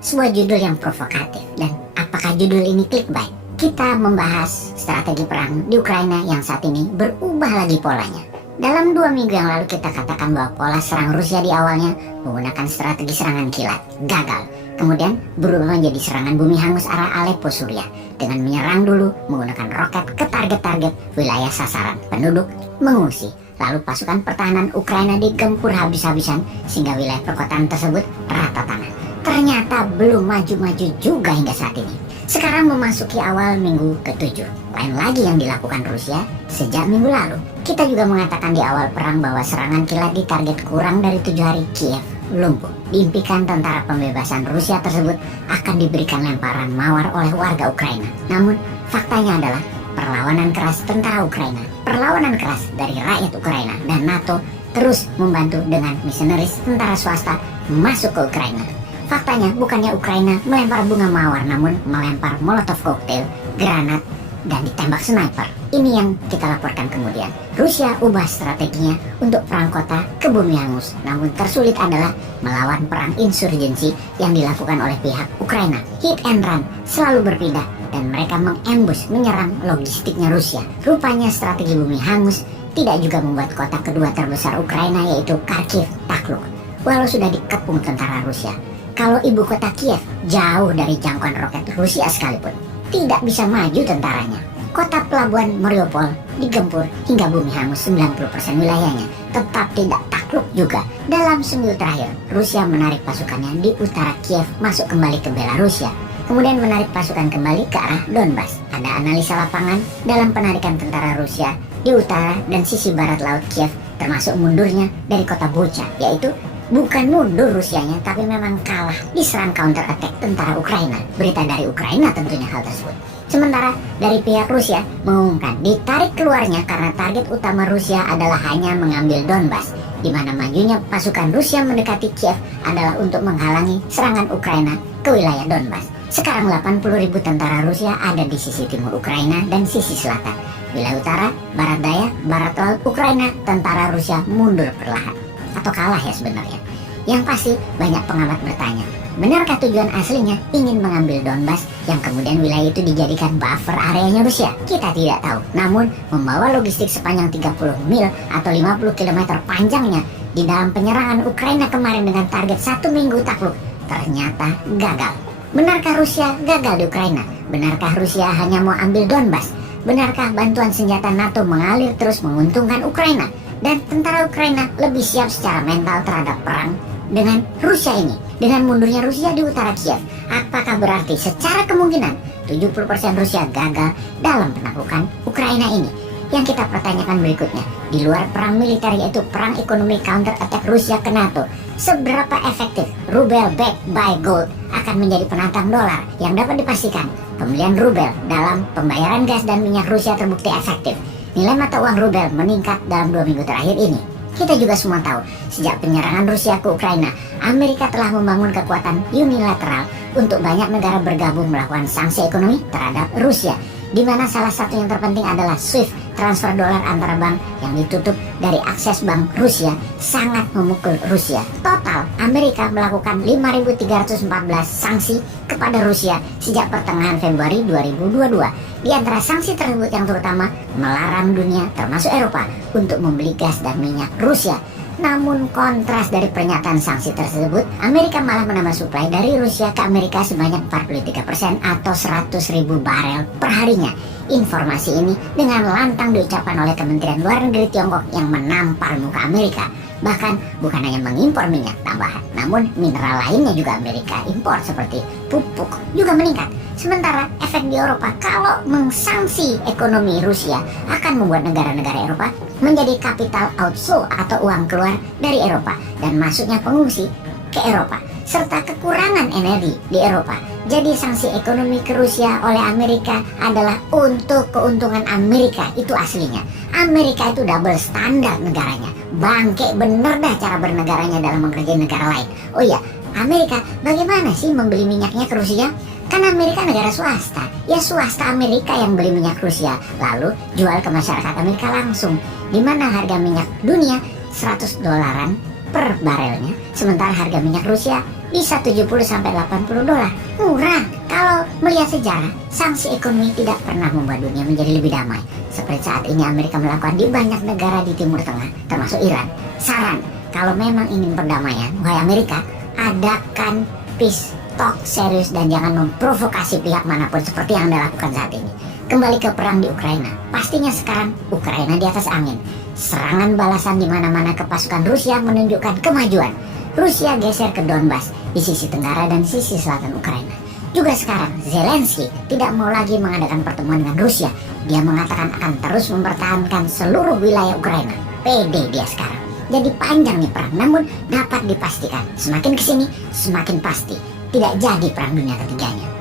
Sebuah judul yang provokatif, dan apakah judul ini clickbait? Kita membahas strategi perang di Ukraina yang saat ini berubah lagi polanya. Dalam 2 minggu yang lalu kita katakan bahwa pola serang Rusia di awalnya menggunakan strategi serangan kilat, gagal. Kemudian berubah menjadi serangan bumi hangus arah Aleppo, Suriah, dengan menyerang dulu menggunakan roket ke target-target wilayah sasaran. Penduduk mengungsi. Lalu pasukan pertahanan Ukraina digempur habis-habisan sehingga wilayah perkotaan tersebut rata tanah. Ternyata belum maju-maju juga hingga saat ini. Sekarang memasuki awal minggu ke-7. Lain lagi yang dilakukan Rusia sejak minggu lalu. Kita juga mengatakan di awal perang bahwa serangan kilat di target kurang dari 7 hari Kiev lumpuh. Diimpikan tentara pembebasan Rusia tersebut akan diberikan lemparan mawar oleh warga Ukraina. Namun faktanya adalah perlawanan keras tentara Ukraina, perlawanan keras dari rakyat Ukraina dan NATO terus membantu dengan misionaris tentara swasta masuk ke Ukraina. Faktanya bukannya Ukraina melempar bunga mawar, namun melempar molotov cocktail, granat, dan ditembak sniper. Ini yang kita laporkan kemudian. Rusia ubah strateginya untuk perang kota ke bumi hangus. Namun tersulit adalah melawan perang insurgensi yang dilakukan oleh pihak Ukraina. Hit and run selalu berpindah dan mereka mengembus, menyerang logistiknya Rusia. Rupanya strategi bumi hangus tidak juga membuat kota kedua terbesar Ukraina yaitu Kharkiv takluk. Walau sudah dikepung tentara Rusia. Kalau ibu kota Kiev jauh dari jangkauan roket Rusia sekalipun, tidak bisa maju tentaranya. Kota pelabuhan Mariupol digempur hingga bumi hangus 90% wilayahnya, tetap tidak takluk juga. Dalam seminggu terakhir, Rusia menarik pasukannya di utara Kiev masuk kembali ke Belarusia, kemudian menarik pasukan kembali ke arah Donbas. Ada analisa lapangan dalam penarikan tentara Rusia di utara dan sisi barat laut Kiev, termasuk mundurnya dari kota Bucha, yaitu bukan mundur Rusianya, tapi memang kalah diserang counter attack tentara Ukraina. Berita dari Ukraina tentunya hal tersebut. Sementara dari pihak Rusia mengumumkan ditarik keluarnya karena target utama Rusia adalah hanya mengambil Donbas, di mana majunya pasukan Rusia mendekati Kiev adalah untuk menghalangi serangan Ukraina ke wilayah Donbas. Sekarang 80.000 tentara Rusia ada di sisi timur Ukraina dan sisi selatan. Wilayah utara, barat daya, barat laut Ukraina, tentara Rusia mundur perlahan. Atau kalah ya sebenarnya. Yang pasti banyak pengamat bertanya, benarkah tujuan aslinya ingin mengambil Donbas yang kemudian wilayah itu dijadikan buffer areanya Rusia? Kita tidak tahu. Namun membawa logistik sepanjang 30 mil atau 50 km panjangnya di dalam penyerangan Ukraina kemarin dengan target 1 minggu takluk ternyata gagal. Benarkah Rusia gagal di Ukraina? Benarkah Rusia hanya mau ambil Donbas? Benarkah bantuan senjata NATO mengalir terus menguntungkan Ukraina? Dan tentara Ukraina lebih siap secara mental terhadap perang dengan Rusia ini. Dengan mundurnya Rusia di utara Kiev, apakah berarti secara kemungkinan 70% Rusia gagal dalam penaklukan Ukraina ini? Yang kita pertanyakan berikutnya, di luar perang militer yaitu perang ekonomi counter attack Rusia ke NATO, seberapa efektif rubel backed by gold akan menjadi penantang dolar? Yang dapat dipastikan, pembelian rubel dalam pembayaran gas dan minyak Rusia terbukti efektif. Nilai mata uang rubel meningkat dalam 2 minggu terakhir ini. Kita juga semua tahu, sejak penyerangan Rusia ke Ukraina, Amerika telah membangun kekuatan unilateral untuk banyak negara bergabung melakukan sanksi ekonomi terhadap Rusia, di mana salah satu yang terpenting adalah SWIFT, transfer dolar antara bank yang ditutup dari akses bank Rusia, sangat memukul Rusia. Total, Amerika melakukan 5.314 sanksi kepada Rusia sejak pertengahan Februari 2022. Di antara sanksi tersebut yang terutama melarang dunia termasuk Eropa untuk membeli gas dan minyak Rusia. Namun kontras dari pernyataan sanksi tersebut, Amerika malah menambah suplai dari Rusia ke Amerika sebanyak 43% atau 100.000 barel per harinya. Informasi ini dengan lantang diucapkan oleh Kementerian Luar Negeri Tiongkok yang menampar muka Amerika. Bahkan bukan hanya mengimpor minyak tambahan, namun mineral lainnya juga Amerika impor seperti pupuk juga meningkat. Sementara efek di Eropa kalau mengsanksi ekonomi Rusia akan membuat negara-negara Eropa menjadi capital outflow atau uang keluar dari Eropa dan masuknya pengungsi ke Eropa serta kekurangan energi di Eropa. Jadi sanksi ekonomi ke Rusia oleh Amerika adalah untuk keuntungan Amerika, itu aslinya. Amerika itu double standar negaranya. Bangke bener dah cara bernegaranya dalam mengerjai negara lain. Oh iya, Amerika bagaimana sih membeli minyaknya ke Rusia? Kan Amerika negara swasta. Ya swasta Amerika yang beli minyak Rusia, lalu jual ke masyarakat Amerika langsung. Di mana harga minyak dunia $100 per barelnya, sementara harga minyak Rusia bisa 70-80 dolar. Murah. Kalau melihat sejarah, sanksi ekonomi tidak pernah membuat dunia menjadi lebih damai. Seperti saat ini Amerika melakukan di banyak negara di Timur Tengah, termasuk Iran. Saran, kalau memang ingin perdamaian, wahai Amerika, adakan peace talk serius dan jangan memprovokasi pihak manapun seperti yang Anda lakukan saat ini. Kembali ke perang di Ukraina. Pastinya sekarang Ukraina di atas angin. Serangan balasan di mana-mana ke pasukan Rusia menunjukkan kemajuan. Rusia geser ke Donbas di sisi tenggara dan sisi selatan Ukraina. Juga sekarang Zelensky tidak mau lagi mengadakan pertemuan dengan Rusia. Dia mengatakan akan terus mempertahankan seluruh wilayah Ukraina. Pede dia sekarang. Jadi panjang nih perang, namun dapat dipastikan semakin kesini semakin pasti tidak jadi perang dunia ketiganya.